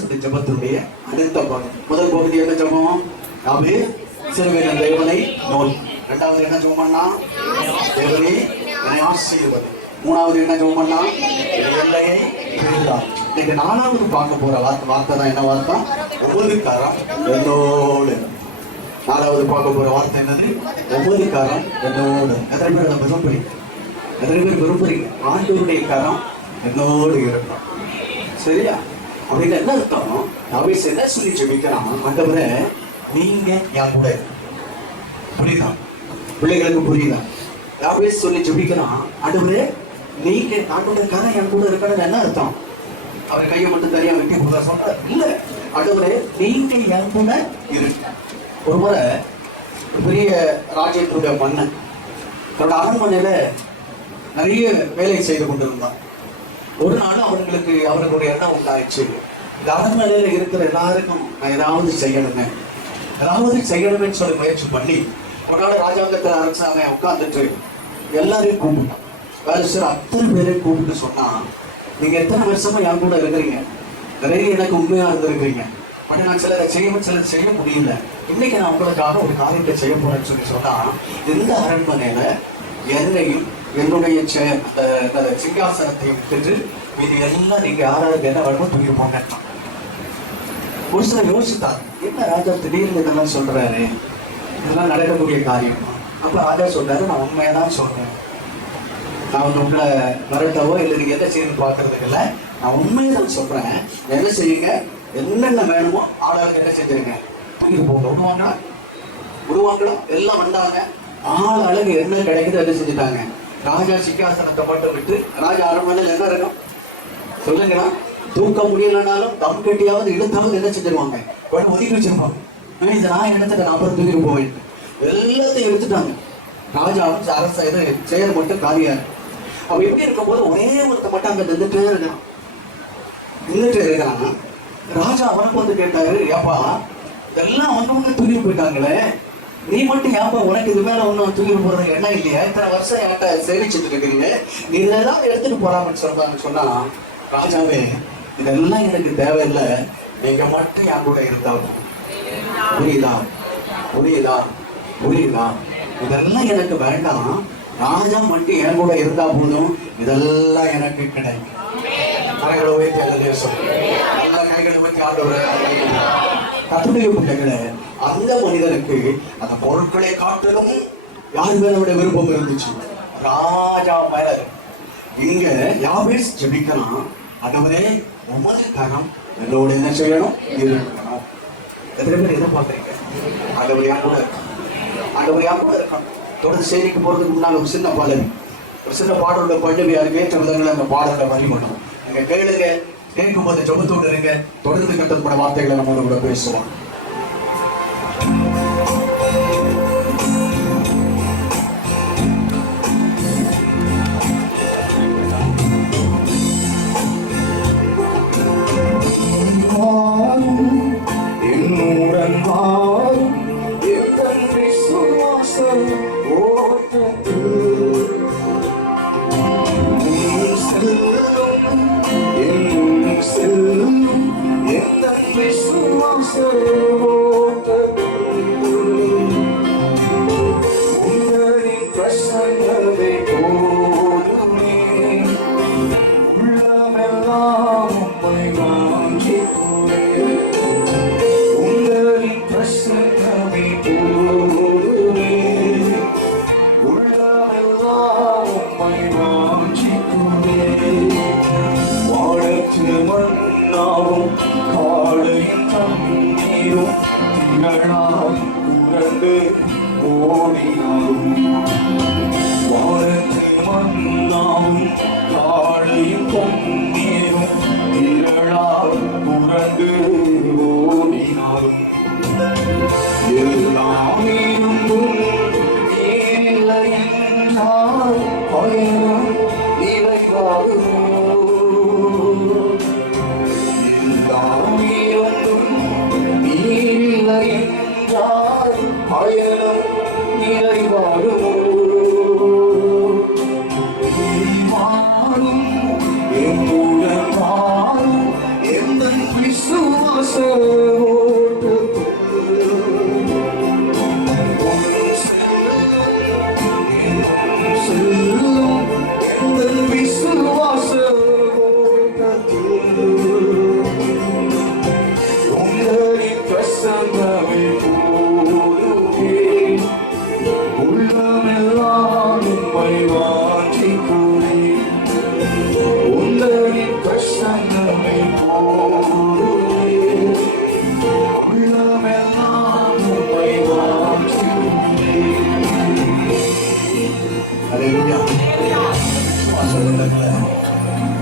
யாபேசுடைய ஜபத்தினுடைய அடுத்த பகுதி. முதல் பகுதி என்ன ஜபம்? யாபேஸ் சிறுவன் தேவனை நோய். இரண்டாவது என்ன ஜபம் பண்ணா? தேவனை என்னை ஆசீர்வதி. மூணாவது என்ன ஜபம் பண்ணா? எல்லையை பெரிதார். இன்னைக்கு நாலாவது பார்க்க போற வார்த்தை தான் என்ன வார்த்தை? உமது கரம் என்னோடு. நாலாவது பார்க்க போற வார்த்தை என்னது? உமது கரம் என்னோடு. எத்தனை பேர் அதை விரும்புறீங்க? எத்தனை பேர் விரும்புறீங்க? ஆண்டவருடைய கரம் என்னோடு இருக்கும். சரியா? அப்படின்னு என்ன அர்த்தம்? யாபேஸ் என்ன சொல்லி ஜெபிக்கிறான்? ஆண்டவரே நீங்க என் கூட. புரியுதா? பிள்ளைகளுக்கு புரியுதா? யாபேஸ் சொல்லி ஜெபிக்கிறான், ஆண்டவரே நீங்க ஆண்டவருடைய கரம் என் கூட இருக்கணும். என்ன அர்த்தம்? அவர் கையை மட்டும் தனியா வெட்டி கொடுத்தா சொல்ற இல்ல. ஆண்டவரே நீங்க என் கூட இருக்கு. ஒரு முறை பெரிய ராஜேந்திர மன்னன் தன்னோட அரண்மனையில நிறைய வேலை செய்து கொண்டிருந்தான். ஒரு நாள் அவர்களுடைய எண்ணம் உண்டாயிடுச்சு, இந்த அரண்மனையில இருக்கிற எல்லாருக்கும் நான் ஏதாவது செய்யணுமே சொல்லி முயற்சி பண்ணி ஒரு நாள் ராஜாங்கத்தில் அரசாங்க உட்கார்ந்துட்டு எல்லாரையும் கூப்பிட்டான். வேலை செய்யற அத்தனை பேரையும் கூப்பிட்டு சொன்னா, நீங்க எத்தனை வருஷமா என் கூட இருக்கிறீங்க, நிறைய எனக்கு உண்மையா இருந்திருக்கிறீங்க, பட் நான் சிலரை செய்ய முடியல. இன்னைக்கு நான் உங்களுக்காக ஒரு காரியத்தை செய்ய போறேன்னு சொன்னா, இந்த அரண்மனையில என்னையும் என்னுடைய சிங்காசனத்தையும் விட்டுட்டு இது எல்லாம் நீங்க யாராவது என்ன வேணுமோ தூக்கி போங்க. ஒரு சிலர் யோசித்தார், என்ன ராஜா திடீர்னு இதெல்லாம் சொல்றாரு, இதெல்லாம் நடக்கக்கூடிய காரியம். அப்ப ராஜா சொல்றாரு, நான் உண்மையதான் சொல்றேன், நான் உங்களை மிரட்டவோ இல்லை நீங்க என்ன செய்யணும்னு பாக்குறதுக்கு இல்லை, நான் உண்மையதான் சொல்றேன். என்ன செய்யுங்க, என்னென்ன வேணுமோ ஆளாளுக்கு என்ன செஞ்சிருங்க, தூக்கி போங்க. விடுவாங்களோ எல்லாம் வந்தாங்க. ஆள் அழகு என்ன கிடைக்குது என்ன செஞ்சுட்டாங்க. ராஜா சிங்காசனத்தை மட்டும் விட்டு, ராஜா அரண்மனையில் என்ன இருக்கும் சொல்லுங்களா, தூக்க முடியலனாலும் தம் கட்டியாவது இழுத்தாவது என்ன செஞ்சிருவாங்க, ஒதுக்கி வச்சிருப்பாங்க. இந்த நான் இடத்துல நான் அப்புறம் தூக்கிட்டு போவேன். எல்லாத்தையும் எடுத்துட்டாங்க. ராஜாவும் அரச இது செயல் மட்டும் காரியாரு. அவ எப்படி இருக்கும்போது ஒரே ஒருத்த மட்டும் அங்க நின்றுட்டே இருக்கான். ராஜா அவனுக்கு வந்து கேட்டாரு, ஏப்பா இதெல்லாம் வந்து தூக்கிட்டு போயிட்டாங்களே, நீ மட்டும் ஏப்பா உனக்கு இது மேல ஒன்னும் தூக்கிட்டு போறது என்ன இல்லையா, இத்தனை வருஷம் என்கிட்ட சேமிச்சுட்டு இருக்கிறீங்க, நீ இதெல்லாம் எடுத்துட்டு போறாங்கன்னு சொல்றாங்கன்னு சொன்னா, ராஜாவே இதெல்லாம் எனக்கு தேவையில்லை, நீங்க மட்டும் என் கூட இருந்தா புரியுதா, இதெல்லாம் எனக்கு வேண்டாம், ராஜா மட்டும் என் கூட இருந்தா போதும், இதெல்லாம் எனக்கு கிடைக்கும். கரைகளை வைத்து எல்லா கைகளை வைத்து கத்துடைய பிள்ளைகளை, அந்த மனிதனுக்கு அந்த பொருட்களை காட்டிலும் யார் மேல விருப்பம் இருந்துச்சு, ராஜா மேல. இங்க யாபேஸ் ஜெபிக்கலாம், ஆண்டவரே உமது கரம் என்னோட என்ன செய்யணும் இருக்கணும். எத்தனை பேர் என்ன பாக்குறீங்க? ஆண்டவர் யார் கூட இருக்கணும். தொடர்ந்து செய்திக்கு போறதுக்கு முன்னால ஒரு சின்ன பாடலோட பல்லவியா இருக்கு. ஏற்ற விதங்களை அந்த பாடலை வழி பண்ணணும். நீங்க கேளுங்க, கேட்கும் போது ஜபத்தோடு இருங்க. தொடர்ந்து கட்டப்பட வார்த்தைகளை நம்மளோட கூட பேசுவோம்.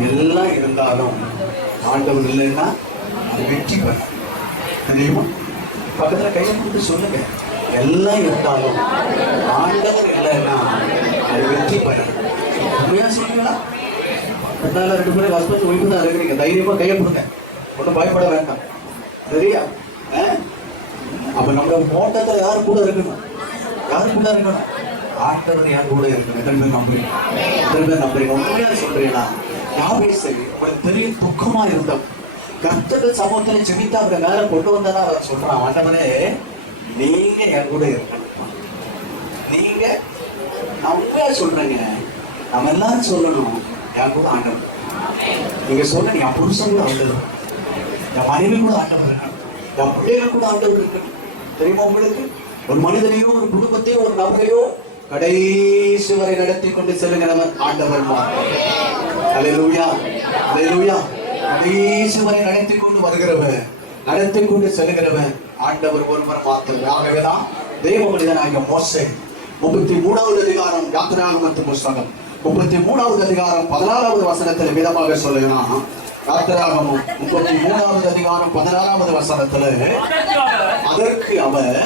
எல்லாம் இருந்தாலும் ஆண்டவர் இல்லைன்னா அது வெற்றி பெற தெரியுமா? பக்கத்துல கையை கொடுத்து சொல்லுங்க, எல்லாம் இருந்தாலும் ஆண்டவர் இல்லைன்னா அது வெற்றி பெற. உண்மையா சொல்லுங்களா? அதனால 2 பேரும் ஹஸ்பண்ட் ஒய்ஃபு தான் இருக்கிறீங்க, தைரியமா கையை கொடுங்க, ஒன்றும் பயப்பட வேண்டாம். சரியா? அப்ப நம்ம மோட்டத்துல யாரு கூட இருக்கணும்? யாரு கூட இருக்கணும்? ஆண்டவர் யார் கூட இருக்கணும். எத்தனை பேர் நம்புறீங்க? எத்தனை பேர் நம்புறீங்க? உண்மையா சொல்றீங்களா? யாபேசு உங்களுக்கு பெரிய துக்கமா இருந்தோம், கர்த்தர் சமூகத்துல ஜெபித்து அவரை மேல கொண்டு வந்ததா அவர் சொல்றான், ஆண்டவரே நீங்க என் கூட இருக்கணும். நீங்க நான் உண்மையா சொல்றேங்க, நம்ம எல்லாரும் சொல்லணும் என் கூட ஆண்டவர். நீங்க சொல்ல என் புருஷன் கூட ஆண்டவர், என் மனைவி கூட ஆண்டவர் இருக்கணும், என் பிள்ளைகள் கூட ஆண்டவர் இருக்கணும். தெரியுமா உங்களுக்கு? ஒரு மனிதனையோ ஒரு குடும்பத்தையோ ஒரு நபரையோ கடைசி வரை நடத்தி கொண்டு செல்லுகிறவர் ஆண்டவர். அல்லேலூயா, அல்லேலூயா. கடைசி வரை நடத்தி கொண்டு வருகிறவர், நடத்தி கொண்டு செல்லுகிறவர் ஆண்டவர் ஒருவர் மாத்திரம். ஆகவேதான் தேவ மனிதனாகிய மோசே 33வது அதிகாரம் யாத்திராகமத்தின் புஸ்தகம் 33வது அதிகாரம் 16வது வசனத்தில் விதமாக சொல்லுகிறான். யாத்திராகமம் 33வது அதிகாரம் 16வது வசனத்துல, அதற்கு அவர்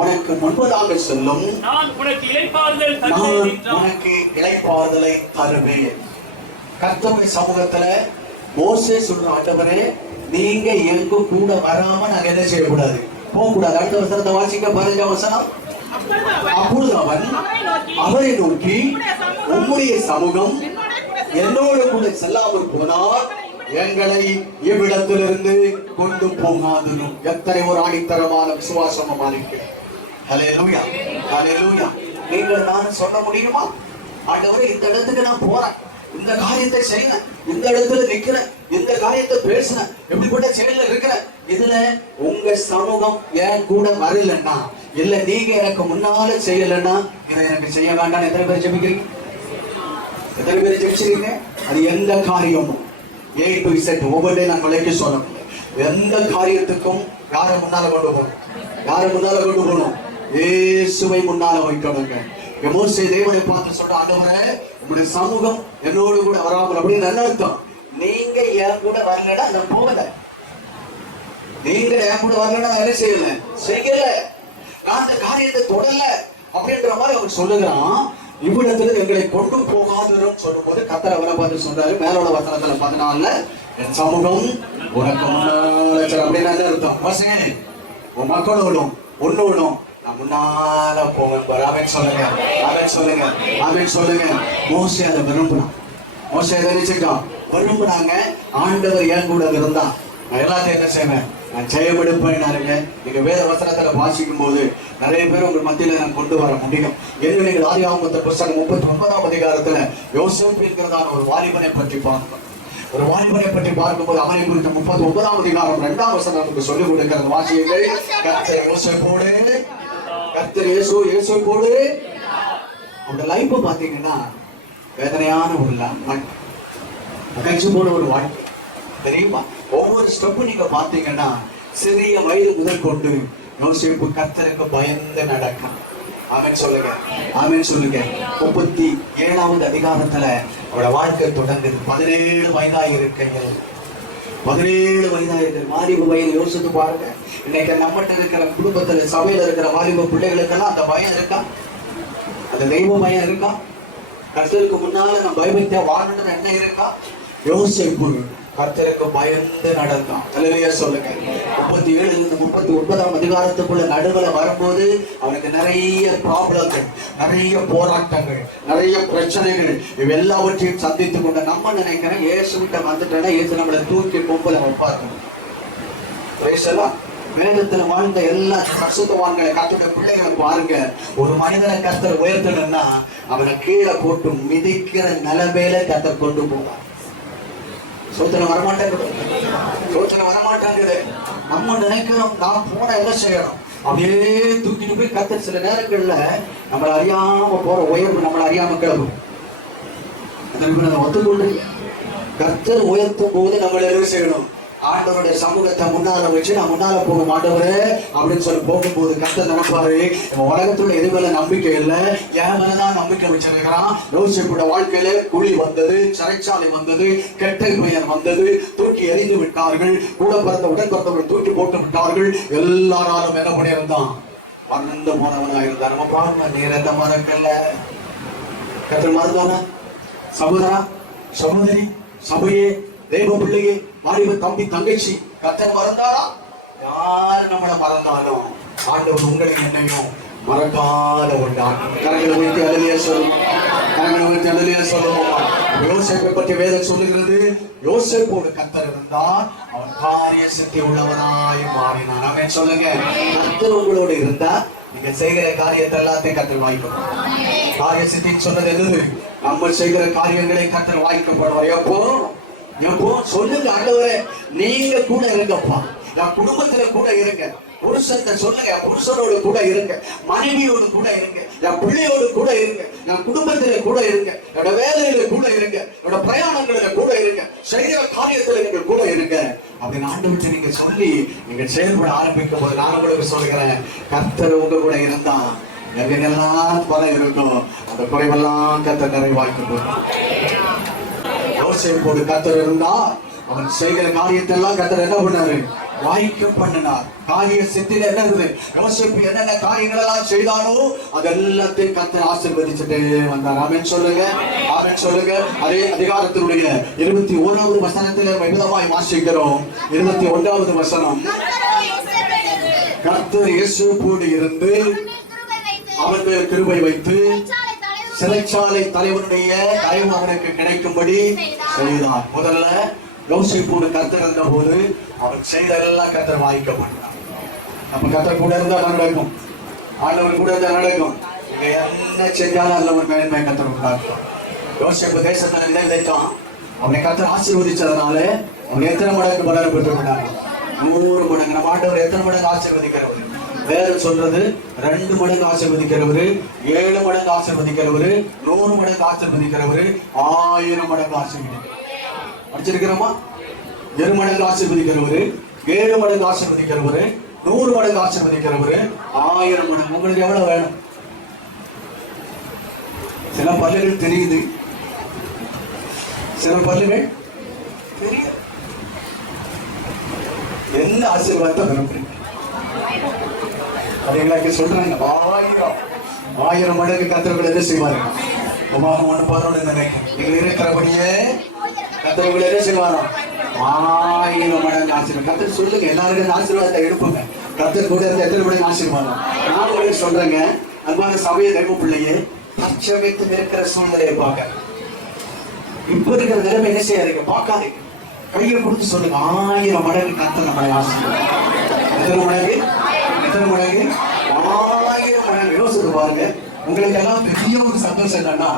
உனக்கு முன்பதாக செல்லும், நான் உனக்கு இளைப்பாறுதலை தருவேன். கர்த்தருடைய சமூகத்துல மோசே சொல்ற, ஆண்டவரே நீங்க எங்க கூட வராம நாங்க என்ன செய்யக்கூடாது, போக கூடாது. அடுத்த வசனத்தை வாசிக்க 15ஆம் வசனம். அப்பொழுது அவன் அவரை நோக்கி, உம்முடைய சமூகம் என்னோடு கூட செல்லாமல் போனால் எங்களை இவ்விடத்திலிருந்து கொண்டு போகாதனும். எத்தனை ஒரு ஆணித்தரமான விசுவாசமா இருக்கு. ஹல்லேலூயா, ஹல்லேலூயா. நீங்கள் நான் சொல்ல முடியுமா? ஆண்டவரே இந்த இடத்துக்கு நான் போறேன், இந்த காரியத்தை செய்யறேன், இந்த இடத்துல நிக்கிறேன், இந்த காரியத்தை பேசுறேன், எப்படிப்பட்ட செயல்ல இருக்கிறேன், இதுல உங்க சமூகம் என் கூட வரலன்னா, இல்ல நீங்க எனக்கு முன்னால செய்யலன்னா இதை எனக்கு செய்ய வேண்டாம். எத்தனை பேர் ஜெபிக்கிறீங்க? எத்தனை பேர் ஜெபிச்சிருக்கீங்க? அது எந்த காரியமும் A to Z ஒவ்வொரு நான் விலைக்கு சொல்லணும். எந்த காரியத்துக்கும் யாரை முன்னால கொண்டு போகணும்? யாரை முன்னால கொண்டு போகணும்? இயேசுவை முன்னால வைக்கணுங்க. மோசே தேவனை பார்த்து சொல்ற, ஆண்டவரே உங்களுடைய சமூகம் என்னோடு கூட வராமல் அப்படின்னு என்ன அர்த்தம்? நீங்க என் கூட வரலன்னா நான் போகல, நீங்க என் கூட வரலன்னா என்ன செய்யல, நான் அந்த காரியத்தை தொடரல அப்படின்ற மாதிரி அவர் சொல்லுகிறான். இவ்விடத்துல எங்களை கொண்டு போகாதரும் சொல்லும் போது கர்த்தர் அவரை பார்த்து சொல்றாரு, மேலோட வசனத்துல 14, என் சமூகம் உனக்கு முன்னால அப்படின்னு என்ன அர்த்தம்? பசங்க உன் மக்களோடும் உன்னோடும் நான் முன்னால போவேன். அவன் சொல்லுங்க, அவன் சொல்லுங்க, அவன் சொல்லுங்க. மோசே அதை விரும்புறான், மோசே அதை நினைச்சுட்டான், விரும்புறாங்க. ஆண்டவர் என் கூட இருந்தா நான் எல்லாத்தையும் என்ன செய்வேன், நான் ஜெயமெடுப்பேன். நீங்க வேத வசனத்துல வாசிக்கும் போது நிறைய பேர் உங்க மத்தியில நான் கொண்டு வர முடியும். என்று நீங்கள் ஆதியாகமத்தின் புஸ்தகம் 39ஆம் அதிகாரத்துல யோசேப்பு என்கிறதான ஒரு வாலிபனை பற்றி பார்க்கணும். ஒரு வாலிபனை பற்றி பார்க்கும்போது அவனை குறித்து 39ஆம் அதிகாரம் 2ஆம் வசனத்துக்கு சொல்லிக் கொடுக்கிறது. வாசியுங்கள். கர்த்தர் யோசேப்போடு, கர்த்தர் யோசேப்போடு. உங்க லைஃப் பாத்தீங்கன்னா வேதனையான ஒரு கட்சி போன ஒரு வாழ்க்கை தெரியுமா? ஒவ்வொரு ஸ்டெப்பும் நீங்க பாத்தீங்கன்னா சிறிய வயது முதல் கொண்டு யோசேப்பு கர்த்தருக்கு பயந்து நடக்கும். ஆமென் சொல்லுங்க, ஆமென் சொல்லுங்க. 37ஆவது அதிகாரத்துல அவரோட வாழ்க்கை தொடங்குது. 17 வயதாக இருக்கையில், 17 வயதாக இருக்கிற வாலிப வயது யோசித்து பாருங்க. இன்னைக்கு நம்மகிட்ட இருக்கிற குடும்பத்துல சபையில இருக்கிற வாலிப பிள்ளைகளுக்கெல்லாம் அந்த பயம் இருக்கா? அந்த தெய்வ பயம் இருக்கா? கர்த்தருக்கு முன்னால நம்ம பயபக்தியா வாழணும்னு என்ன இருக்கா? யோசேப்பு கர்த்தருக்கு பயந்து நடந்தான். அல்லேலூயா சொல்லுங்க. 37 39 அதிகாரத்துக்குள்ள நடுவுல வரும்போது அவனுக்கு நிறைய ப்ராப்ளங்கள், நிறைய போராட்டங்கள், நிறைய பிரச்சனைகள் இவ எல்லாவற்றையும் சந்தித்துக் கொண்ட நம்ம நினைக்கிறேன் இயேசுகிட்ட வந்துட்டேன்னா இயேசு நம்மளை தூக்கி கொம்புல வைப்பாரு. வேதத்துல வாழ்ந்த எல்லா பரிசுத்தவான்களை கர்த்தருடைய பிள்ளைகளை பாருங்க. ஒரு மனிதனை கர்த்தர் உயர்த்தணும்னா அவனை கீழே போட்டு மிதிக்கிற நிலைமையில கர்த்தர் கொண்டு போவார். சோதனை வரமாட்டேங்குது, சோதனை வரமாட்டேங்குது. நம்ம நினைக்கிறோம் நாம் போன என்ன செய்யணும், அப்படியே தூக்கிட்டு போய் கர்த்தர் சில நேரங்கள்ல நம்மளை அறியாம போற உயர்வு நம்மளை அறியாம கிளம்பும். ஒத்துக்கொண்டு கர்த்தர் உயர்த்தும் போது நம்மள என்ன செய்யணும், ஆண்டவருடைய சமூகத்தை முன்னால வச்சு நான் முன்னால போகும் ஆண்டவரே அப்படின்னு சொல்லி போகும்போது கர்த்தர் நினைப்பாரு, உலகத்துல எது மேல நம்பிக்கை இல்லை, என் மேலதான் நம்பிக்கை வச்சிருக்கிறான். யோசேப்புடைய வாழ்க்கையில குழி வந்தது, சிறைச்சாலை வந்தது, கெட்ட பெயர் வந்தது, தூக்கி எறிந்து விட்டார்கள், கூட பிறந்த உடன் பிறந்தவர்கள் தூக்கி போட்டு விட்டார்கள். எல்லாராலும் என்ன பண்ணியிருந்தான், வறண்டு போனவனா இருந்தா. நம்ம பாருங்க, நீர் எந்த மறக்கல கர்த்தர் மறந்தானா? சகோதரா, சகோதரி, சபையே, தேவ பிள்ளையே, வாலிப தம்பி, தங்கச்சி, கர்த்தர் மறந்தாரா? யார் நம்மளை மறந்தாலும் ஆண்டவர் உங்களை என்னையும் மறக்காத ஒன்றான். கரங்களை வைத்து அல்லேலூயா சொல்லுவோம், கரங்களை வைத்து அல்லேலூயா சொல்லுவோம். யோசேப்பை பற்றி வேதம் சொல்லுகிறது, யோசேப்போடு கர்த்தர் இருந்தால் அவன் காரிய சித்தி உள்ளவனாய் மாறினான். அவன் சொல்லுங்க, கர்த்தர் உங்களோடு இருந்தா நீங்க செய்கிற காரியத்தை எல்லாத்தையும் கர்த்தர் வாய்க்கணும். காரிய சித்தின்னு சொன்னது எது? நம்ம செய்கிற காரியங்களை கர்த்தர் வாய்க்கப்படுவார். எப்போ சொல்லுங்க, ஆண்டவரே நீங்க கூட இருங்கப்பா, நான் குடும்பத்துல கூட இருங்க. புருஷன் சொல்லுங்க, புருஷனோடு கூட இருங்க, மனைவியோடு கூட இருங்க, என் பிள்ளையோடு கூட இருங்க, என் குடும்பத்தில கூட இருங்க, என்னோட வேலையில கூட இருங்க, என்னோட பிரயாணங்களில கூட இருங்க, செய்கிற காரியத்துல நீங்க கூட இருங்க அப்படின்னு ஆண்டவர்கிட்ட நீங்க சொல்லி நீங்க செயல்பட ஆரம்பிக்கும் போது நான் உங்களுக்கு சொல்கிறேன், கர்த்தர் உங்க கூட இருந்தா எங்கெல்லாம் பலம் இருக்கும், அந்த குறைவெல்லாம் கர்த்தர் நிறைவாக்கி போகும். யோசேப்போடு கர்த்தர் இருந்தா அவன் செய்கிற காரியத்தை எல்லாம் கர்த்தர் என்ன பண்ணாரு, வாய்க்க பண்ணினார். காரிய சித்தில என்ன இருக்குது, யோசேப்பு என்னென்ன காரியங்கள் எல்லாம் செய்தானோ அதெல்லாத்தையும் கர்த்தர் ஆசீர்வதிச்சுட்டே வந்தார். ஆமென் சொல்லுங்க, ஆமென் சொல்லுங்க. அதே அதிகாரத்தினுடைய 21வது வசனத்திலே விதமாய் வாசிக்கிறோம். 21வது வசனம், கர்த்தர் யோசேப்போடு இருந்து அவனுக்கு கிருபை வைத்து சிறைச்சாலை தலைவனுடைய தயவு அவனுக்கு கிடைக்கும்படி செய்தார். முதல்ல யோசேப்போடு கர்த்தர் இருந்த போது அவன் செய்ததெல்லாம் கர்த்தர் வாய்க்கப்பட்டார். நம்ம கர்த்தர் கூட இருந்தா நடக்கும், ஆண்டவர் கூட இருந்தா நடக்கும். இங்க என்ன செஞ்சாலும் அதுல ஒரு மேன்மை கர்த்தர் உண்டாக்கும். யோசேப்பு தேசத்துல நிலைத்தான், அவனை கர்த்தர் ஆசீர்வதிச்சதுனால அவன் எத்தனை மடங்கு பலன் பெற்று கொண்டார்? 100 மடங்கு. நம்ம ஆண்டவர் எத்தனை மடங்கு ஆசீர்வதிக்கிறவர்? வேதம் சொல்றது 2 மடங்கு ஆசீர்வதிக்கிறவரு, 7 மடங்கு ஆசீர்வதிக்கிறவரு, 100 மடங்கு ஆசீர்வதிக்கிறவரு, 1000 மடங்கு ஆசீர்வதிக்கிறவர். படிச்சிருக்கிறோமா? 7 மடங்கு ஆசீர்வதிக்கிறவரு, 7 மடங்கு ஆசீர்வதிக்கிறவரு, 100 மடங்கு ஆசீர்வதிக்கிறவரு, 1000 மடங்கு. உங்களுக்கு எவ்வளவு வேணும்? சில பல்லுகள் தெரியுது, சில பல்லுகள் தெரியும். என்ன ஆசீர்வாதத்தை விரும்புறீங்க? அதை சொல்றாங்க, 1000 மடங்கு கர்த்தர்கள் என்ன செய்வார்கள்? உபாகம் 1:11 நினைக்கிறேன், நீங்கள் இருக்கிறபடியே கர்த்தர்கள் என்ன செய்வாரோ 1000 மடங்கு ஆசீர்வாதம். கர்த்தர் சொல்லுங்க, எல்லாருக்கும் ஆசீர்வாதத்தை எடுப்புங்க. கர்த்தர் கூட இருந்து எத்தனை மடங்கு ஆசீர்வாதம்? நான் உங்களுக்கு சொல்றேங்க, அன்பான சபையை தெய்வ பிள்ளையே, தற்சமயத்தில் இருக்கிற சூழ்நிலையை பார்க்க, இப்ப இருக்கிற நிலைமை என்ன செய்யாதீங்க, பார்க்காதீங்க, கையை கொடுத்து சொல்லுங்க, 1000 மடங்கு கர்த்தர் நம்மளை ஆசீர்வாதம். எத்தனை மடங்கு? எத்தனை மடங்கு? 1000 மடங்கு. யோசித்து பாருங்க. உங்களுக்கு எல்லாம் பெரிய ஒரு சந்தோஷம் என்னன்னா,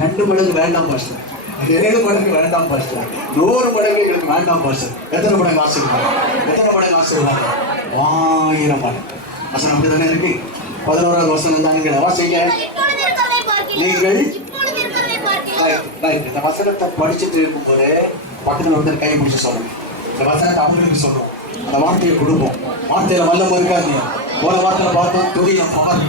2 மடங்கு வேண்டாம் பாஸ்டர், 7 மடங்கு வேண்டாம் பாஸ்டர், 100 மடங்கு எங்களுக்கு வேண்டாம் பாஸ்டர். எத்தனை மடங்கு ஆசீர்வாதம்? எத்தனை மடங்கு ஆசீர்வாதம்? 1000 மடங்கு. வசனம் அப்படிதானே இருக்கு. 11வது வசனம் தான் நீங்கள் வாசிங்க. நீங்கள் இந்த வசனத்தை படிச்சுட்டு இருக்கும்போது பக்கத்தில் ஒருத்தர் கை பிடிச்சு சொல்லணும். இந்த வசனத்தை அவங்களுக்கு சொல்றோம், அந்த வார்த்தையை கொடுப்போம். வார்த்தையில வல்லம் இருக்காது. போன வார்த்தையில பார்த்தோம், துரியம் பவர்.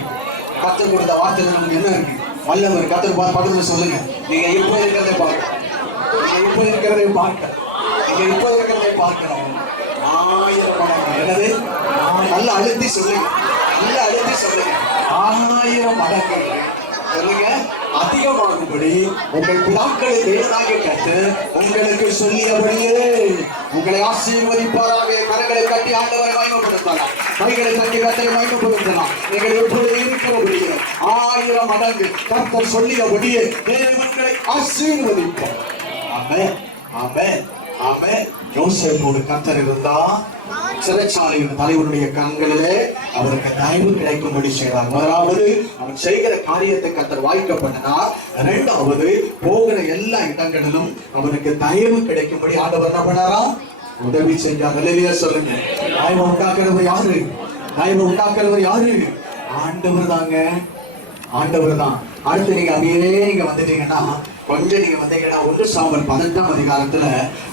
கத்தர் கொடுத்த வார்த்தையில நமக்கு என்ன இருக்கு? வல்லம் இருக்கு. கத்தர் பக்கத்துல சொல்லுங்க, நீங்க இப்போ இருக்கிறதை பார்க்க, நீங்க இப்போ இருக்கிறதை பார்க்க, நீங்க இப்போ இருக்கிறதை பார்க்கணும். 1000 மடங்கு. என்னது? நல்ல அழுத்தி சொல்லுங்க, நல்ல அழுத்தி சொல்லுங்க. 1000 மடங்கு சொல்லுங்க. அதிகமாகும்படி உங்கள் பிதாக்களை தேவனாகிய கர்த்தர் உங்களுக்கு சொல்லியபடியே உங்களை ஆசீர்வதிப்பாராக. கரங்களை கட்டி ஆண்டவரை மகிமைப்படுத்தலாம், கைகளை கட்டி கர்த்தரை மகிமைப்படுத்தலாம். நீங்கள் எப்பொழுது இருக்கிறபடியே 1000 மடங்கு கர்த்தர் சொல்லியபடியே தேவன்களை ஆசீர்வதிப்பார். ஆமென், ஆமென், ஆமென். யோசேப்போடு கர்த்தர் இருந்தா சிறைச்சாலையின் தலைவருடைய கண்களிலே அவருக்கு தயவு கிடைக்கும்படி செய்தார். முதலாவது அவன் செய்கிற காரியத்தை கர்த்தர் வாய்க்கப்பட்டனார். இரண்டாவது போகிற எல்லா இடங்களிலும் அவனுக்கு தயவு கிடைக்கும்படி ஆண்டவர் என்ன பண்ணாரா? உதவி செஞ்சார். அல்லேலூயா சொல்லுங்க. தயவு உண்டாக்குறவர் யாரு? தயவு உண்டாக்குறவர் யாரு? ஆண்டவர் தாங்க, ஆண்டவர் தான். அடுத்து நீங்க அப்படியே நீங்க வந்துட்டீங்கன்னா கொஞ்சம் நீங்க வந்தீங்கன்னா 1 சாமுவேல் 18ஆம் அதிகாரத்துல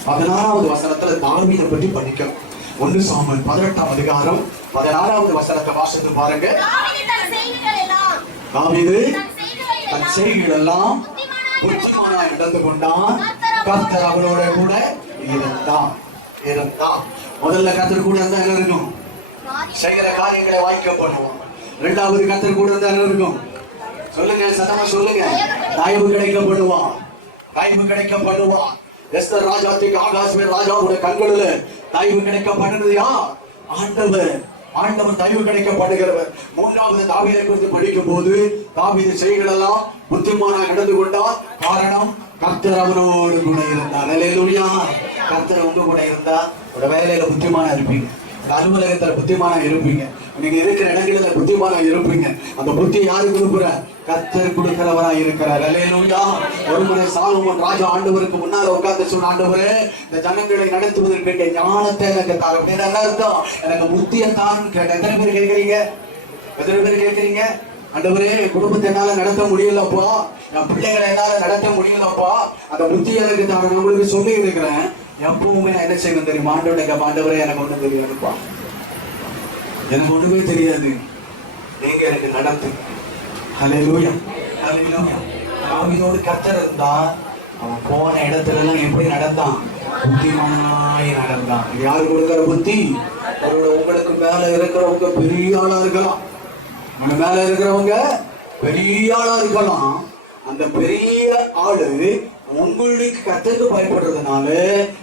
16வது வசனத்துல தாவீதை பற்றி படிக்கணும். 1 சாமுவேல் 18ஆம் அதிகாரம் 16வது வசனத்தை வாசித்து பாருங்க. தாவீது தன் செய்கைகள் எல்லாம் புத்திமானாய் நடந்து கொண்டான். கர்த்தர் அவனோட கூட இருந்தான். முதல்ல கர்த்தர் கூட இருந்தா என்ன இருக்கும்? செய்கிற காரியங்களை வாய்க்க பண்ணுவோம். இரண்டாவது கர்த்தர் கூட இருந்தா என்ன இருக்கும்? சொல்லுங்க, சத்தமா சொல்லுங்க. தயவு கிடைக்கப்படுவான், தயவு கிடைக்கப்படுவான். எஸ்தர் ராஜாத்திக்கு ஆகாஸ்வேர் ராஜாவுடைய கண்களில் தயவு கிடைக்கப்படுறது யார்? ஆண்டவர். ஆண்டவர் தயவு கிடைக்கப்படுகிறவர். 3வது தாவீதை குறித்து படிக்கும் போது தாவீது செய்களெல்லாம் புத்திமானாக நடந்து கொண்டார். காரணம் கர்த்தர் அவனோடு கூட இருந்தார். அல்லேலூயா. கர்த்தர் உங்க கூட இருந்தா ஒரு வேலையில புத்திமானா இருப்பீங்க, அலுவலகத்துல புத்திமானா இருப்பீங்க, நீங்க இருக்கிற இடங்களில புத்திமானா இருப்பீங்க. அந்த புத்தி யாரு கொடுக்கிறார்? கர்த்தர் கொடுக்கிறவரா இருக்கிறார். அல்லேலூயா. ஒருமுறை சாலமோன் ராஜா ஆண்டவருக்கு முன்னால உட்கார்ந்து சொன்ன, ஆண்டவரே இந்த ஜனங்களை நடத்துவதற்கு வேண்டிய ஞானத்தை எனக்கு தாரும். என்ன அர்த்தம்? எனக்கு புத்தியை தான் கேட்ட. எத்தனை பேர் கேட்கறீங்க? எத்தனை பேர் கேட்கறீங்க? ஆண்டவரே குடும்பத்தை என்னால நடத்த முடியலப்பா, என் பிள்ளைகளை என்னால நடத்த முடியலப்பா, அந்த புத்தி எனக்கு தாரும். உங்களுக்கு சொல்லி இருக்கிறேன். எப்பவுமே என்ன செய்யணும் தெரியுமா? ஆண்டவரே எனக்கு ஒண்ணும் தெரியாதுப்பா, எனக்கு ஒண்ணுமே தெரியாது, நீங்க எனக்கு நடத்து. அல்லேலூயா, அல்லேலூயா. தாவீதோடு கர்த்தர் இருந்தா அவன் போன இடத்துல எல்லாம் எப்படி நடந்தான்? புத்திமானாய் நடந்தான். யாரு கொடுக்கிற புத்தி? உங்களுக்கு மேல இருக்கிறவங்க பெரிய ஆளா இருக்கலாம், உங்க மேல இருக்கிறவங்க பெரிய ஆளா இருக்கலாம். அந்த பெரிய ஆளு உங்களுக்கு கர்த்தருக்கு பயப்படுறதுனால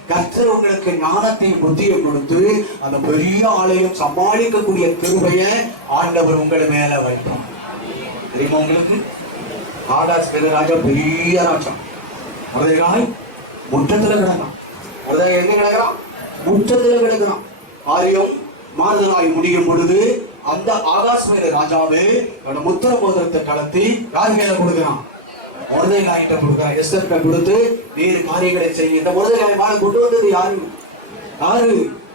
கர்த்தர் உங்களுக்கு ஞானத்தையும் புத்தியை கொடுத்து அந்த பெரிய ஆளையும் சமாளிக்கக்கூடிய கிருபையை ஆண்டவர் உங்களை மேல வைப்பார். தெரியுமா உங்களுக்கு? ஆகாஸ் ராஜா பெரிய ராஜா. மொர்தெகாய் முற்றத்துல கிடக்கிறான். மொர்தெகாய் எங்க கிடக்கிறான்? முற்றத்துல கிடக்கிறான். ஆரியம் மாறுதலாய் முடியும் பொழுது அந்த ஆகாஸ்வேரு ராஜாவே முத்திர மோதிரத்தை கலத்தி யார் கையில கொடுக்கிறான்? மொர்தெகாய்கிட்ட கொடுக்கிறான். எஸ்தர்கிட்ட கொடுத்து வேறு காரியங்களை செய்ய. இந்த மொர்தெகாய் வாழ கொண்டு வந்தது யாரு?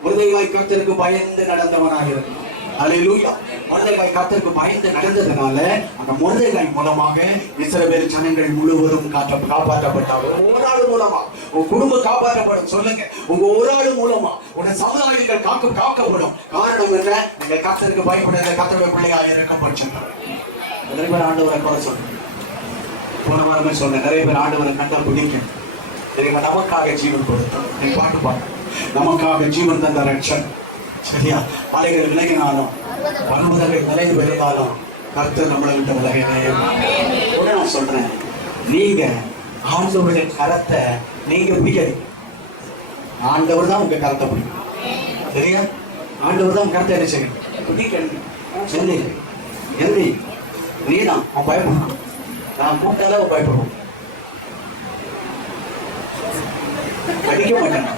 மொர்தெகாய் கர்த்தருக்கு பயந்து நடந்தவனாக இருந்தான். அல்லேலூயா. மொர்தெகாய் கர்த்தருக்கு பயந்து நடந்ததுனால அந்த மொர்தெகாய் மூலமாக இஸ்ரவேல் ஜனங்கள் முழுவதும் காப்பாற்றப்பட்டார்கள். ஒரு ஆள் மூலமா உங்க குடும்பம் காப்பாற்றப்படும். சொல்லுங்க, உங்க ஒரு ஆள் மூலமா உங்க சமுதாயங்கள் காக்கப்படும். காரணம் என்ன? நீங்க கர்த்தருக்கு பயப்படுற கர்த்தருடைய பிள்ளையாக இருக்க பட்சம். நிறைய பேர் ஆண்டவரை குறை சொல்றேன். போன வாரமே சொன்னேன், நிறைய பேர் ஆண்டவரை கண்டா பிடிக்கும். தெரியுமா? நமக்காக ஜீவன் கொடுத்தோம். நீ பாட்டு பாட்டு, நமக்காக ஜீவன் தந்த ரட்சன். சரியா? மலைகள் விலகினாலும் பர்வதங்கள் நிலைந்து பெருந்தாலும் கர்த்தர் நம்மளை விட்ட விலகினே. நான் சொல்றேன், நீங்க ஆண்டவருடைய கரத்தை நீங்க பிடிக்காது. ஆண்டவர் தான் உங்க கரத்தை பிடிக்கும். சரியா? ஆண்டவர் தான் கரத்தை என்ன செய்யும்? பிடிக்க எந்தி நீதான் அவன் பயப்படும். நான் கூட்டால அவன் பயப்படுவோம். படிக்க மாட்டேன்.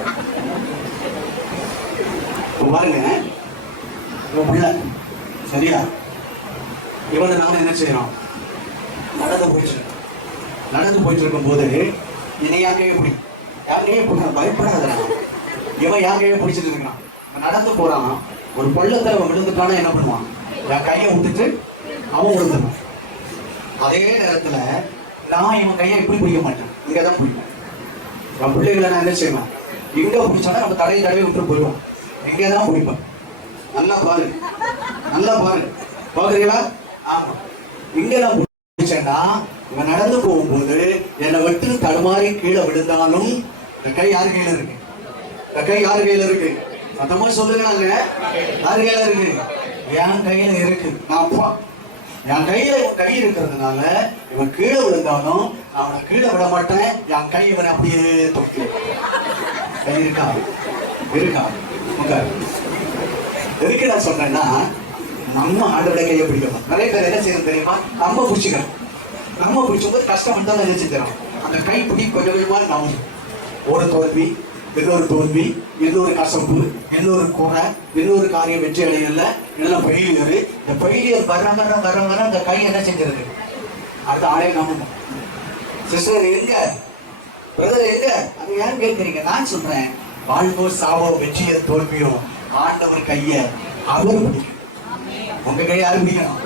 பாருங்க, சரியா? இவனை நானும் என்ன செய்யறோம்? நடந்து போயிட்டு இருக்கும் போது இதை யாங்கையே பிடி, யாங்கையே பிடிக்க பயப்படாத. இவன் யாங்கையே பிடிச்சிட்டு இருக்கான். நடந்து போறான். ஒரு பள்ளத்துல அவன் விழுந்துட்டானா என்ன பண்ணுவான்? என் கையை விட்டுட்டு அவன் விழுந்துருவான். அதே நேரத்துல நான் இவன் கையை இப்படி பிடிக்க மாட்டேன், இங்கதான் பிடிப்பேன். என் பிள்ளைகளை நான் என்ன செய்வேன்? இங்க பிடிச்சானா நம்ம தடையை தடவை விட்டு போயிடுவோம். எங்கேதான் பிடிப்பேன். நல்லா பாரு, நல்லா பாரு. பாக்குறீங்களா? ஆமா. இங்கதான் பிடிச்சேன்னா இவன் நடந்து போகும்போது என்னை விட்டு தடுமாறி கீழே விழுந்தாலும் இந்த கை யாரு கையில இருக்கு? இந்த கை யாரு கையில இருக்கு? சத்தமா சொல்லுங்க. யாரு கையில இருக்கு? என் கையில இருக்கு. நான் என் கையில இவன் கை இருக்கிறதுனால இவன் கீழே விழுந்தாலும் அவனை கீழே விட மாட்டேன். என் கை இவனை அப்படியே தொட்டு கை இருக்கா இருக்கா எதுக்கு நான் சொல்றேன்னா, நம்ம ஆண்டோட கையை பிடிக்கணும். நிறைய பேர் என்ன செய்யணும் தெரியுமா, நம்ம பிடிச்சிக்கணும். நம்ம பிடிச்சபோது கஷ்டம் தான் நினைச்சுக்கிறோம். அந்த கை பிடி கொஞ்சம் கொஞ்சமா நம்பும். ஒரு தோல்வி, இன்னொரு தோல்வி, இன்னொரு கசப்பு, இன்னொரு குறை, இன்னொரு காரியம் வெற்றி அடையல, இதெல்லாம் ஃபெயிலியர். இந்த ஃபெயிலியர் வர அந்த கை என்ன செஞ்சிருக்கு, அடுத்த ஆளே நம்பணும். சிஸ்டர் எங்க, பிரதர் எங்க, அது யாரும் கேட்கறீங்க? நான் சொல்றேன், வாழ்வோ சாவோ வெற்றியோ தோல்வியோ ஆண்டவர் கைய அவர் பிடிக்கணும். உங்க கை யாரு பிடிக்கணும்?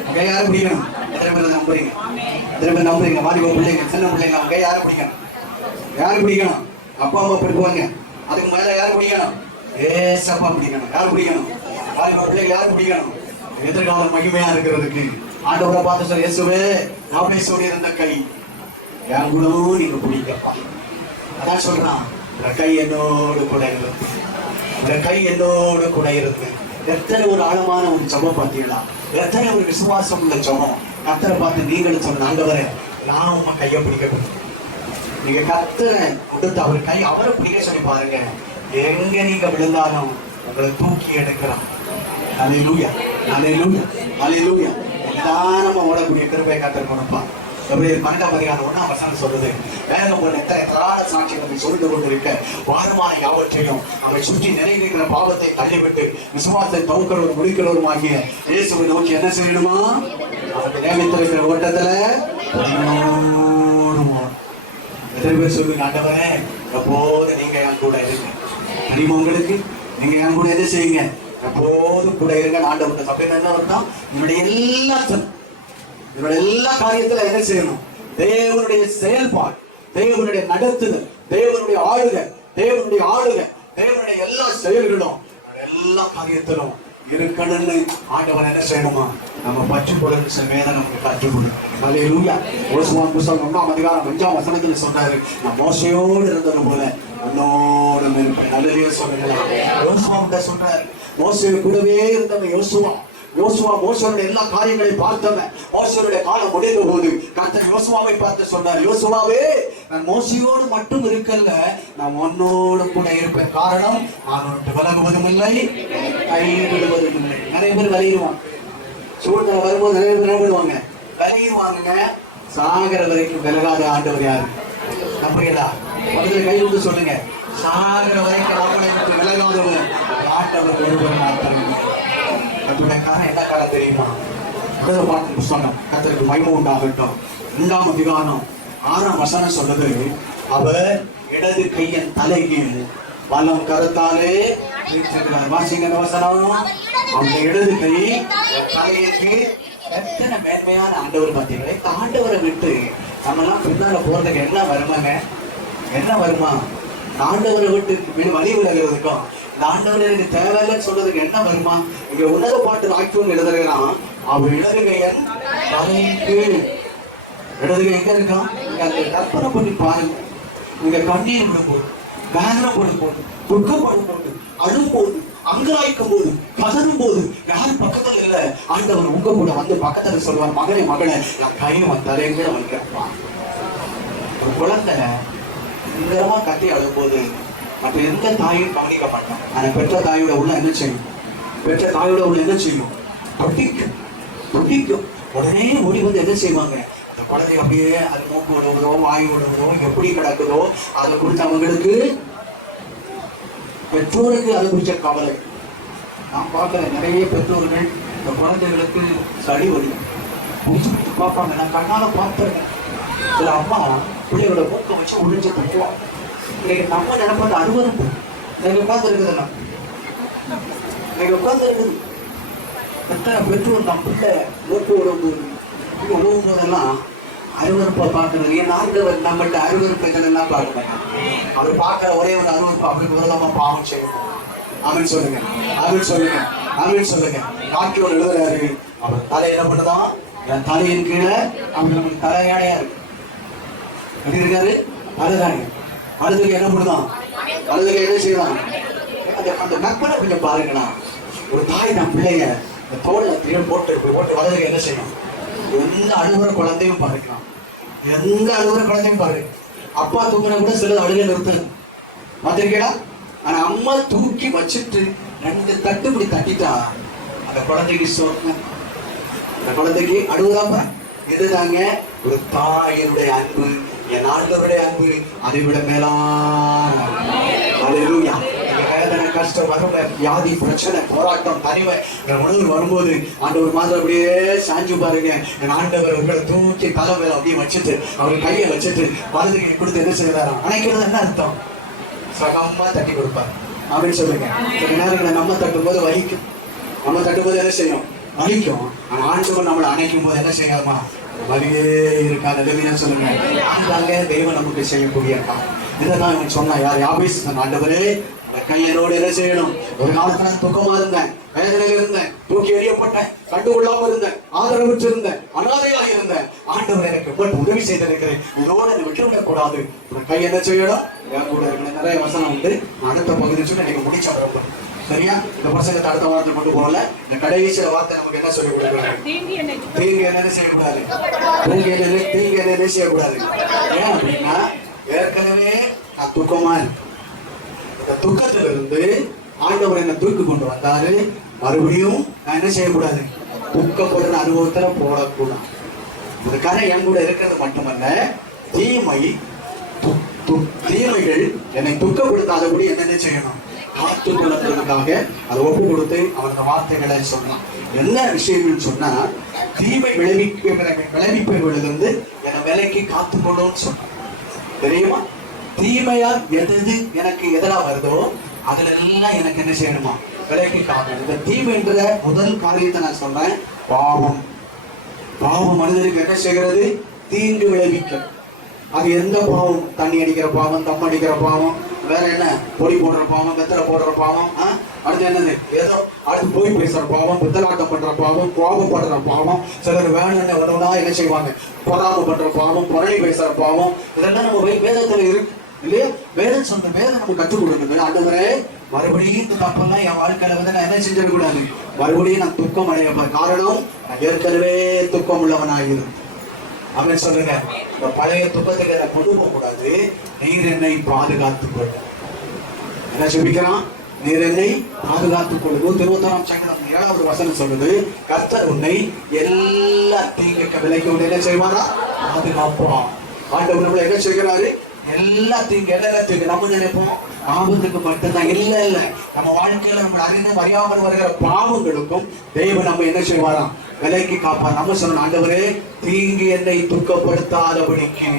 உங்க கை யாரு பிடிக்கணும்? எத்தனை பேர் நம்புறீங்க? எத்தனை பேர் நம்புறீங்க? வாலிப பிள்ளைங்க, சின்ன பிள்ளைங்க, அவங்க கை யாரு பிடிக்கணும்? யாரு பிடிக்கணும்? அப்பா அம்மா பிடிப்பாங்க. அதுக்கு மேல யாரு பிடிக்கணும்? ஏசப்பா பிடிக்கணும். யாரு பிடிக்கணும்? வாலிப பிள்ளைங்க யாரு பிடிக்கணும்? எதிர்காலம் மகிமையா இருக்கிறதுக்கு ஆண்டவரை பார்த்து சொல்ல, இயேசுவே நான் சொல்லி இருந்த கை என் குணமும் நீங்க பிடிக்கப்பா. அதான் சொல்றான், இந்த கை என்னோடு கூட இருக்கு, இந்த கை என்னோடு கூட இருக்கு. எத்தனை ஒரு ஆழமான ஒரு ஜபம் பார்த்தீங்களா? எத்தனை ஒரு விசுவாசம் உள்ள ஜபம். கத்தரை பார்த்து நீங்கள் சொன்ன, ஆண்டவரே நான் உங்க கையை பிடிக்கணும். நீங்க கத்தரை கொடுத்து அவர் கை அவரை பிடிக்க சொல்லி பாருங்க. எங்க நீங்க விழுந்தாலும் உங்களை தூக்கி எடுக்கிறான். அல்லேலூயா, அல்லேலூயா, அல்லேலூயா. நிதானமா ஓடக்கூடிய கிருபையை கத்தர் கொடுப்பான். எபிரேயர் 12:1 சொல்றது, வேகம் போல எத்தனை சாட்சிகளை சொல்லிட்டு கொண்டிருக்க வாரமான யாவற்றையும் அவரை சுற்றி நிறைவேற்கிற பாவத்தை தள்ளிவிட்டு விசுவாசத்தை தவுக்கிறவர் முடிக்கிறவருமாகிய இயேசுவை நோக்கி என்ன செய்யணுமா? அவருக்கு நியமித்திருக்கிற ஓட்டத்துல எத்தனை பேர் சொல்லுங்க, ஆண்டவரே எப்போது நீங்க என் கூட இருங்க. தெரியுமா உங்களுக்கு? நீங்க என் கூட எதை செய்யுங்க, எப்போது கூட இருங்க. ஆண்டவர்கிட்ட அப்படின்னு என்ன அர்த்தம்? என்னுடைய எல்லா காரியத்துல என்ன செய்யணும்? தேவனுடைய செயல்பாடு, தேவனுடைய நடத்துதல், தேவனுடைய ஆளுகை, தேவனுடைய எல்லா செயல்களும் எல்லா காரியத்திலும் இருக்கணும்னு ஆண்டவன் என்ன செய்யணுமா? நம்ம பற்று கொள்ள வேதம் நமக்கு கற்றுக்கொள்ளும். அல்லேலூயா. யோசுவா புத்தகம் 1:5 சொன்னாரு, நான் மோசையோடு இருந்தது போல உன்னோடு இருப்பேன். நல்லதே சொல்லுங்களா? யோசுவா சொல்றாரு, மோசே கூடவே இருந்தவன் யோசுவா மோசேயுடைய எல்லா காரியங்களையும் பார்த்தவன். மோசேயுடைய காலம் முடிந்த போது கர்த்தர் யோசுவாவை பார்த்து சொன்னார், யோசுவாவே நான் மோசேயோடு மட்டும் இருக்கல்ல, நான் உன்னோடு கூட இருப்பேன். காரணம், நான் உன்னை விலகுவதும் இல்லை, கைவிடுவதும் இல்லை. நிறைய பேர் விளையிடுவாங்க. சூழ்நிலை வரும்போது நிறைய பேர் விளையிடுவாங்க. சாகர வரைக்கும் விலகாத ஆண்டவர் யாரு? நம்புறீங்களா? முதல்ல கை விட்டு சொல்லுங்க. சாகர வரைக்கும் விலகாதவர் ஆண்டவர் ஒருவர் மாத்திரம். கர்த்தருடைய காரணம் என்ன காலம் தெரியுமா? பாட்டு புஸ்தகம் கர்த்தருக்கு மகிமை உண்டாகட்டும் 2ஆம் அதிகாரம் 6ஆம் வசனம் சொல்லுது, அவர் இடது கையின் தலைக்கு வலம் கருத்தாலே வாசிங்க வசனம். அந்த இடது கை தலைக்கு எத்தனை மேன்மையான ஆண்டவர் பார்த்தீங்களா? இந்த ஆண்டவரை விட்டு நம்ம எல்லாம் பின்னால போறதுக்கு என்ன வருமாங்க? என்ன வருமா? ஆண்டவரை விட்டு வழி விலகிறதுக்கும் இந்த ஆண்டவர் எனக்கு தேவையில்லைன்னு சொல்றதுக்கு என்ன வருமா? இங்க உலக பாட்டு வாய்ப்புன்னு எழுதுகிறான், அவர் இடதுகையன் தலைக்கு. இடதுகை எங்க இருக்கான்? அந்த கற்பனை பண்ணி பாருங்க. நீங்க கண்ணீர் விடும்போது, வேதனை படும் போது, துக்கப்படும் போது, அழும் போது, அங்கலாய்க்கும் போது, பதறும் போது யாரும் பக்கத்துல இல்ல, ஆண்டவர் உங்க கூட வந்து பக்கத்துல சொல்வார், மகனே மகனே நான் கையை வந்தாலே வைக்கிறப்பான். ஒரு குழந்தை சுந்தரமா கட்டி அழும் போது மற்ற எந்த தாயும் கவனிக்க மாட்டான். ஆனா பெற்ற தாயோட உள்ள என்ன செய்யும்? பெற்ற தாயோட உள்ள என்ன செய்யும்? துடிக்கும். உடனே ஓடி வந்து என்ன செய்வாங்க? அந்த குழந்தை அப்படியே அது மூக்கு விடுவதோ, வாய் விடுவதோ, எப்படி கிடக்குதோ அதை குறித்து அவங்களுக்கு, பெற்றோருக்கு அதை குறிச்ச கவலை. நான் பார்க்கிறேன் நிறைய பெற்றோர்கள் இந்த குழந்தைகளுக்கு சளி வரும் பார்ப்பாங்க. நான் கண்ணால பார்ப்பேன். சில அம்மா பிள்ளைகளோட மூக்கை வச்சு உழிஞ்சு தட்டுவாங்க. இன்னைக்கு நம்ம நினைப்பது அருவருப்பு. இன்னைக்கு உட்கார்ந்து இருக்குதுல்ல, இன்னைக்கு உட்கார்ந்து இருக்குது. எத்தனை பெற்றோர் நம்ம பிள்ளை மூக்கு உடம்பு உழவும் போதெல்லாம் அருவருப்பை பார்க்கறது. ஏன் ஆண்டவர் நம்மகிட்ட அருவருப்பு இதெல்லாம் பார்க்க அவர் பார்க்கிற ஒரே ஒரு அருவருப்பு அவருக்கு முதலாம பாவம் செய்யணும். ஆமீன் சொல்லுங்க, ஆமீன் சொல்லுங்க, ஆமீன் சொல்லுங்க. காட்சியோடு எழுதுறாரு, அவர் தலை என்ன பண்ணுதான்? என் தலையின் கீழே அவங்க நமக்கு தலையாடையா இருக்கு. எப்படி இருக்காரு? அழுதாங்க. அழுதுக்கு என்ன பண்ணுதான்? அழுதுக்கு என்ன செய்யலாம்? அந்த கற்பனை கொஞ்சம் பாருங்களா. ஒரு தாய் நான் பிள்ளைங்க இந்த தோல்ல தீர் போட்டு வளர்க்க என்ன செய்யும்? எந்த அழுகுற குழந்தையும் பாருக்கலாம், எந்த அழுகுற குழந்தையும் பாரு. அப்பா தூக்கினா கூட சில அழுகை நிறுத்து மாத்திருக்கா. ஆனா அம்மா தூக்கி வச்சுட்டு 2 தட்டு இப்படி தட்டிட்டா அந்த குழந்தைக்கு சொன்ன, அந்த குழந்தைக்கு அழுகுதாப்பா. இதுதாங்க ஒரு தாயினுடைய அன்பு, என் ஆண்டவருடைய அன்பு அதை விட மேலான. அல்லேலூயா. வேதனை, கஷ்டம், வறுமை, வியாதி, பிரச்சனை, போராட்டம், தனிமை உணவு வரும்போது ஆண்டவர் மாதிரி அப்படியே சாஞ்சு பாருங்க. என் ஆண்டவர் உங்களை தூக்கி தலை மேல அப்படியே வச்சுட்டு அவர் கையை வச்சுட்டு வலது கை கொடுத்து என்ன செய்யறாராம்? அணைக்கிறது என்ன அர்த்தம்? சகமா தட்டி கொடுப்பார் அப்படின்னு சொல்லுங்க. சில நேரங்களை நம்ம தட்டும் போது வலிக்கும், நம்ம தட்டும் போது என்ன செய்யும்? வலிக்கும். ஆனா ஆண்டவர் நம்மளை அணைக்கும் போது என்ன செய்யாமா? வலியே இருக்காது. இல்லையா சொல்லுங்க. அதுதாங்க தெய்வம் நமக்கு செய்யக்கூடிய. இதைதான் இவன் சொன்னா. யாபேஸ் ஆண்டவரே கையனோடு என்ன செய்யணும்? ஒரு காலத்துல துக்கமா இருந்தேன், வேதனையில இருந்தேன், தூக்கி எறியப்பட்டேன், கண்டு கொள்ளாம இருந்தேன், ஆதரவற்று இருந்தேன், அனாதையாக இருந்தேன். ஆண்டவர் எனக்கு எவ்வளவு உதவி செய்திருக்கிறேன். இதோட என்னை விட்டுவிடக் கூடாது. கை என்ன செய்யணும்? என் கூட இருக்கிற நிறைய வசனம் உண்டு. அடுத்த பகுதி சொல்லி எனக்கு முடிச்ச சரியா? இந்த பசங்க அடுத்த வார்த்தை கொண்டு போகல. இந்த கடைசியில வார்த்தை நமக்கு என்ன சொல்லி கொடுக்குறாங்க? தீங்கு என்ன செய்யக்கூடாது, தீங்கு என்ன செய்யக்கூடாது. ஏன் அப்படின்னா ஏற்கனவே நான் துக்கமா இருக்கு. இந்த துக்கத்துல இருந்து ஆண்டவர் என்ன தூக்கி கொண்டு வந்தாரு. மறுபடியும் நான் என்ன செய்யக்கூடாது? துக்கப்படுற அனுபவத்துல போடக்கூடாது. இந்த கதை என் கூட இருக்கிறது மட்டுமல்ல, தீமைகள் என்னை துக்கப்படுத்தாதபடி என்னென்ன செய்யணும்? காத்துக் கொள்வதற்காக அதை ஒப்பு கொடுத்து அவனது வார்த்தைகளை சொன்னான். என்ன விஷயம்னு சொன்னா, தீமை விளைவிப்பவர்களிலிருந்து என்னை விலைக்கு காத்துக்கொள்ளும்னு சொன்னான். தெரியுமா? தீமையா எது எனக்கு எதெல்லாம் வருதோ அதுல எல்லாம் எனக்கு என்ன செய்யணுமா? விலைக்கு காக்கணும். இந்த தீமைன்ற முதல் காரியத்தை நான் சொல்றேன், பாவம். பாவம் மனிதனுக்கு என்ன செய்கிறது? தீங்கு விளைவிக்க. அது எந்த பாவம்? தண்ணி அடிக்கிற பாவம், தம் அடிக்கிற பாவம், வேற என்ன? பொடி போடுற பாவம், வெத்தலை போடுற பாவம், அடுத்து என்னது? ஏதோ அடுத்து போய் பேசுற பாவம், புத்தலாட்டம் பண்ற பாவம், கோபப்படுற பாவம், சிலர் வேணும்னு உடனே என்ன செய்வாங்க? பொறாம பண்ற பாவம், புரணி பேசுற பாவம். இதெல்லாம் நம்ம வேதத்துல இருக்கு இல்லையா? வேதம் சொன்ன வேதம் நம்ம கற்றுக் கொடுக்குது. ஆண்டவரே மறுபடியும் இந்த தப்பெல்லாம் என் வாழ்க்கையில வந்து நான் என்ன செஞ்சிடக்கூடாது. மறுபடியும் நான் துக்கம் அடைய காரணம் நான் ஏற்கனவே துக்கம் உள்ளவனாகிறது அப்படின்னு சொல்லுங்க. இந்த பழைய துக்கத்துக்கு என்னை கொண்டு போக கூடாது. நீர் என்னை பாதுகாத்துக் கொள்ள என்ன சொல்லிக்கிறான்? நீர் என்னை பாதுகாத்துக் கொள்ளுது. 127 வசனம் சொல்லுது, கர்த்தர் உன்னை எல்லா தீங்குக்கு விலைக்கு என்ன செய்வாரா? பாதுகாப்பான். ஆண்டவர் நம்மளை என்ன செய்கிறாரு? எல்லா தீங்கு என்ன தீங்கு நம்ம நினைப்போம் ஆபத்துக்கு மட்டும்தான். இல்ல நம்ம வாழ்க்கையில நம்ம அறிந்தும் அறியாமல் வருகிற பாவங்களுக்கும் தேவன் நம்ம என்ன செய்வாராம்? விலைக்கு காப்பார். நம்ம சொன்ன ஆண்டவரே தீங்கு என்னை துக்கப்படுத்தாதபடிக்கு,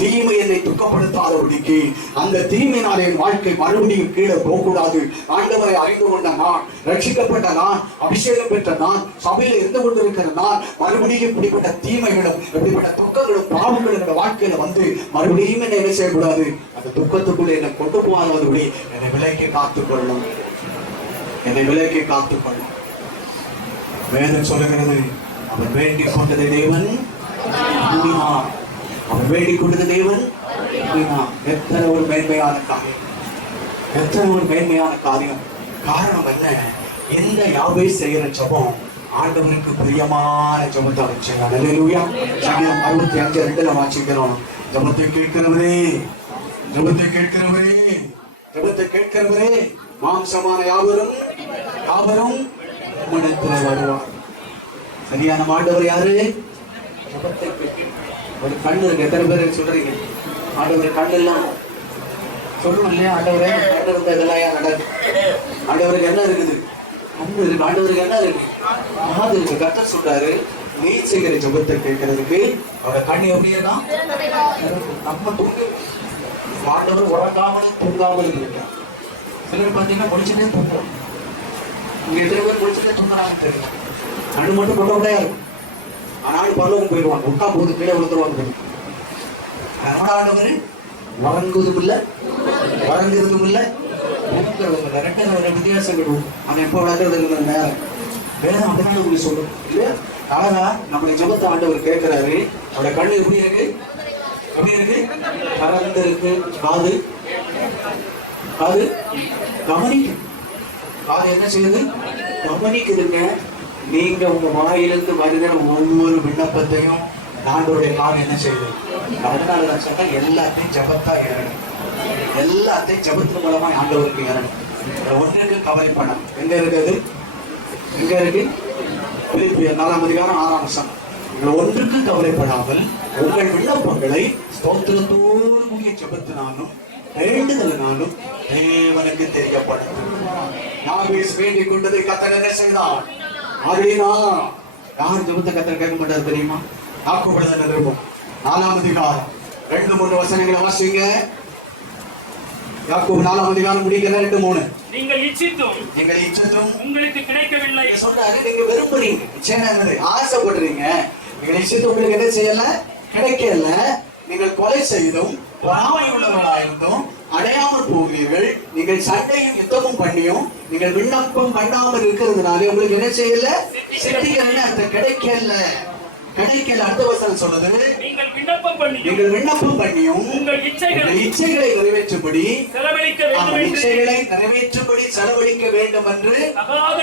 தீமை என்னை துக்கப்படுத்தாதபடிக்கு, அந்த தீமையினால் என் வாழ்க்கை மறுபடியும் கீழே போகக்கூடாது. ஆண்டவரை அறிந்து கொண்ட நான், ரட்சிக்கப்பட்ட நான், அபிஷேகம் பெற்ற நான், சபையில் இருந்து கொண்டிருக்கிற நான், மறுபடியும் இப்படிப்பட்ட தீமைகளும் இப்படிப்பட்ட துக்கங்களும் பாவங்களும் என்னோட வாழ்க்கையில வந்து மறுபடியும் என்னை என்ன செய்யக்கூடாது. அந்த துக்கத்துக்குள்ள என்னை கொண்டு போகாதபடி என்னை விலைக்கு காத்துக்கொள்ளும், என்னை விலைக்கு காத்துக்கொள்ளும். வேதம் சொல்லுகிறது, அவன் வேண்டிக் கொண்டதை தேவன் கூடினார். அவன் வேண்டிக் கொண்டது தேவன் கூடினார். எத்தனை ஒரு மேன்மையான காரியம், எத்தனை ஒரு மேன்மையான காரியம். காரணம் என்ன? எந்த யாபேஸ் செய்கிற ஜெபம் ஆண்டவருக்கு பிரியமான ஜெபத்தை வச்சாங்க. அல்லேலூயா. சங்கீதம் 65:2 வாசிக்கிறோம். ஜெபத்தை கேட்கிறவரே, ஜெபத்தை கேட்கிறவரே, ஜெபத்தை கேட்கிறவரே, மாம்சமான யாவரும் மனத்தில் வருவார். சரியான ஆண்டவர் யாரு? ஜெபத்தை ஒரு கண்ணு இருக்கு. எத்தனை பேர் சொல்றீங்க? ஆண்டவர் கண்ணு எல்லாம் சொல்லணும் இல்லையா? ஆண்டவரே கண்ணு இருந்த இதெல்லாம் ஏன் நடக்குது? ஆண்டவருக்கு என்ன இருக்குது? கண்ணு இருக்கு. ஆண்டவருக்கு என்ன இருக்கு? காது இருக்கு. கர்த்தர் சொல்றாரு, நீ செய்கிற ஜெபத்தை கேட்கறதுக்கு அவரோட கண்ணு எப்படியே தான் நம்ம தூங்க. ஆண்டவர் உறங்காமலும் தூங்காமலும் இருக்கார். சிலர் பார்த்தீங்கன்னா முடிச்சுட்டே தூங்குறோம். இங்க எத்தனை பேர் முடிச்சுட்டே தூங்குறாங்கன்னு தெரியல. கண்ணு மட்டும் கொண்ட விடையா இருக்கும். ஆனாலும் பரலோகம் போயிடுவாங்க. விட்டா போது கீழே விழுந்துருவாங்க. ஆண்டவர் வழங்குவதும் இல்லை, வழங்குறதும் இல்லை, தூங்குறதும் இல்லை. ரெண்டு வித்தியாசம் விடுவோம். அவன் எப்போ வளர்க்கறது நேரம் வேதம் அப்படிதான் உங்களுக்கு சொல்லும் இல்லையா? அழகா நம்மளை ஜெபத்தை ஆண்டவர் கேட்கிறாரு. அவருடைய கண்ணு எப்படி இருக்கு? எப்படி இருக்கு? பறந்து இருக்கு. காது கவனிக்கும். காது என்ன செய்யுது? கவனிக்குதுங்க. நீங்க உங்க வாயிலிருந்து வருகிற ஒவ்வொரு விண்ணப்பத்தையும் ஆண்டவருடைய காலம் என்ன செய்யுது? அதனாலதான் சொன்னா எல்லாத்தையும் ஜபத்தா இறங்கணும், எல்லாத்தையும் ஜபத்தின் மூலமா ஆண்டவருக்கு இறங்கணும். ஒன்றுக்கு கவலைப்படாம எங்க இருக்குது? எங்க இருக்கு? பிலிப்பியர் 4ஆம் அதிகாரம் 6ஆம் வசனம். ஒன்றுக்கு கவலைப்படாமல் உங்கள் விண்ணப்பங்களை ஸ்தோத்திரத்தோடு கூடிய ஜபத்தினாலும் வேண்டுதலினாலும் தேவனுக்கு தெரியப்படுத்தும். யாபேஸ் வேண்டிக் கொண்டதை கர்த்தர் என்ன செய்தார்? அதேனா யார் ஜபத்தை கர்த்தர் கேட்க மாட்டார் தெரியுமா? யாக்கோபுல இருக்கும் 4ஆம் அதிகாரம் 2-3 வசனங்களை வாசிங்க. யாக்கோபு 4ஆம் அதிகாரம் முடிக்கிற 2-3. நீங்கள் இச்சித்தும் உங்களுக்கு கிடைக்கவில்லை சொல்றாரு. நீங்க விரும்புறீங்க, ஆசைப்படுறீங்க, நீங்கள் இச்சித்து உங்களுக்கு என்ன செய்யல, கிடைக்கல. நீங்கள் கொலை செய்தும் பொறாமை உள்ளவர்களாயிருந்தும் அடையாமல் போகிறீர்கள். நீங்கள் சண்டையும் யுத்தமும் பண்ணியும் நீங்கள் விண்ணப்பம் பண்ணாமல் இருக்கிறதுனால உங்களுக்கு என்ன செய்யல, சித்திக்கிறேன்னு அந்த கிடைக்கல. அடுத்த வசனம் சொல்லுது, நீங்கள் விண்ணப்பம் பண்ணியும் உங்கள் இச்சைகளை நிறைவேற்றும்படி செலவழிக்க வேண்டும் என்று தகாத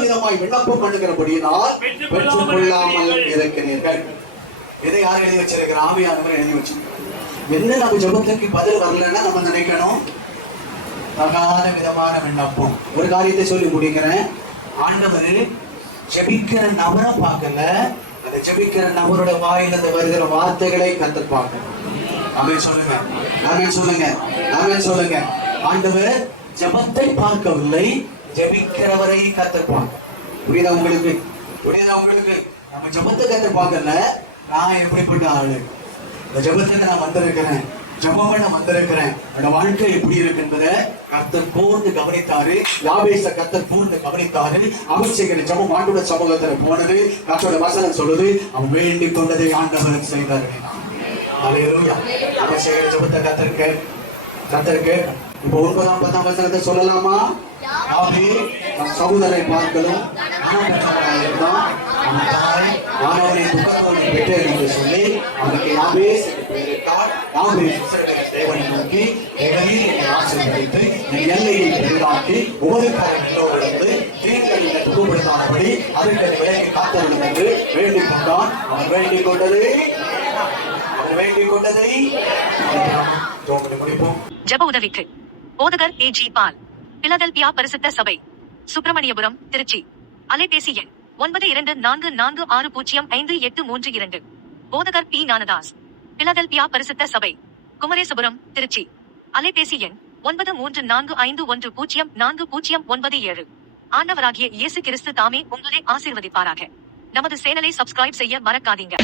விதமாய் விண்ணப்பம் பண்ணுகிறபடியினால் பெற்றுக் கொள்ளாமல் இருக்கிறீர்கள். இதை யார் எழுதி வச்சிருக்கிற? ஆவியானவர் எழுதி வச்சிருக்கிறார். என்ன நம்ம ஜபத்துக்கு பதில் வரலன்னா நம்ம நினைக்கணும் தகாத விதமான விண்ணப்பம். ஒரு காரியத்தை சொல்லி முடிக்கிறேன். ஆண்டவர் ஜபிக்கிற நபரை பார்க்கல, அந்த ஜபிக்கிற நபரோட வாயிலிருந்து வருகிற வார்த்தைகளை கர்த்தர் பார்க்கணும். ஆமென் சொல்லுங்க, ஆமென் சொல்லுங்க, ஆமென் சொல்லுங்க. ஆண்டவர் ஜபத்தை பார்க்கவில்லை, ஜபிக்கிறவரை கர்த்தர் பார்க்க. புரியுதா உங்களுக்கு? நம்ம ஜபத்தை கர்த்தர் பார்க்கல. நான் எப்படிப்பட்ட ஆளு, இந்த ஜபத்துக்கு நான் வந்திருக்கிறேன், ஜபம் பண்ண வந்திருக்கிறேன், என்னோட வாழ்க்கை எப்படி இருக்கு என்பதை கர்த்தர் கூர்ந்து கவனித்தாரு. யாபேச கர்த்தர் கூர்ந்து கவனித்தாரு. அவன் செய்கிற ஜபம் ஆண்டோட சமூகத்துல போனது. கர்த்தரோட வசனம் சொல்லுது, அவன் வேண்டிக் கொண்டதை ஆண்டவர் செய்தார். அவன் செய்கிற ஜபத்தை கர்த்தருக்கு இப்போ 9ஆம் 10ஆம் வசனத்தை சொல்லலாமா? சகோதரை பார்க்கலும் மாணவனை துக்கத்தோடு பெற்றேன் என்று சொல்லி அவனுக்கு யாபேஸ் என்று பெயரிட்டார். தேவனை நோக்கி ஆசீர்வதித்து என் எல்லையை பெரிதாக்கி உபதிக்காரன் எல்லோரிடந்து தீர்களில் துக்கப்படுத்தாதபடி அவர்களை விலைக்கு காத்தவர்கள் என்று வேண்டிக் கொண்டான். அவன் வேண்டிக் கொண்டதை முடிப்போம். ஜப உதவிக்கு போதகர் A.G. பால், பிலதெல்பியா பரிசுத்த சபை, சுப்பிரமணியபுரம், திருச்சி. அலைபேசி எண் 9240605832. போதகர் P. ஞானதாஸ், பிலதெல்பியா பரிசுத்த சபை, குமரேசபுரம், திருச்சி. அலைபேசி எண் 9351104097. ஆண்டவராகிய இயேசு கிறிஸ்து தாமே உங்களை ஆசீர்வதிப்பாராக. நமது சேனலை சப்ஸ்கிரைப் செய்ய மறக்காதீங்க.